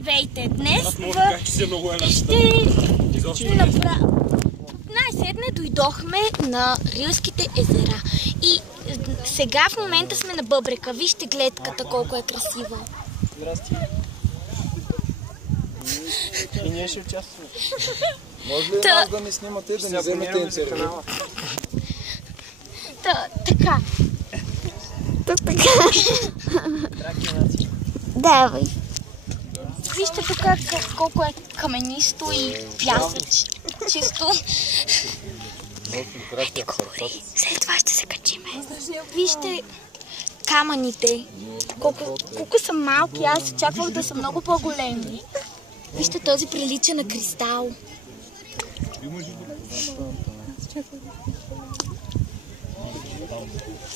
Здравейте! Днес най-сетне дойдохме на Рилските езера и сега в момента сме на Бъбрека. Вижте гледката колко е красива. Здрасти. И ние ще участваме. Може ли нас да ми снимате, да не вземете интервю? Така. Давай. Вижте тук колко е каменисто и пясъч. Чисто. Хайде говори. След това ще се качиме. Вижте камъните. Колко са малки. Аз очаквах да са много по-големи. Вижте, този прилича на кристал.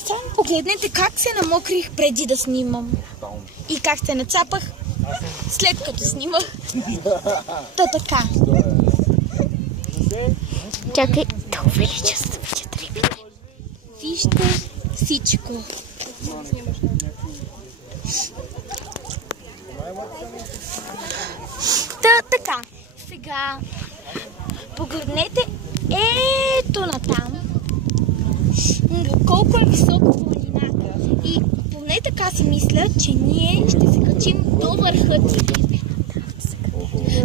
Само погледнете как се намокрих преди да снимам. И как се нацапах след като снимах. Та така. Чакай, да увелича, за да видят рибите. Вижте всичко. Та така. Сега погледнете ето натам. Колко е висока планината. И поне така си мисля, че ние ще се качим до върха ти.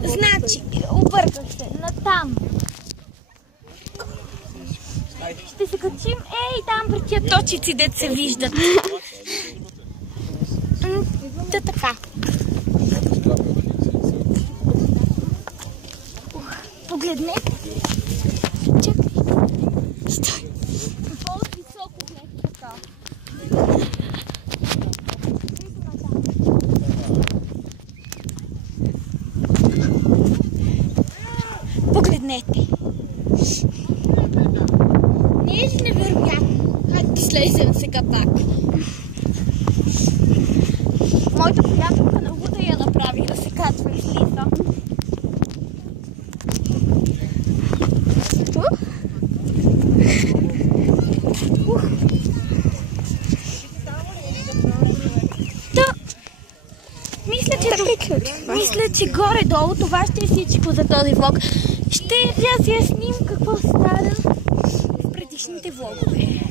Значи, обърках се, натам. Ще се качим, там при тия точици, дет се виждат. Та така. Погледнете. Чакай. Стой. По-високо глед така. Погледнете. Не е ли невероятно? Хайде да слезем сега пак. Моята приятелка на Луда я направи да се качва и слиза. Мисля, че горе-долу това ще е всичко за този влог. Ще ви разясним какво стана в предишните влогове.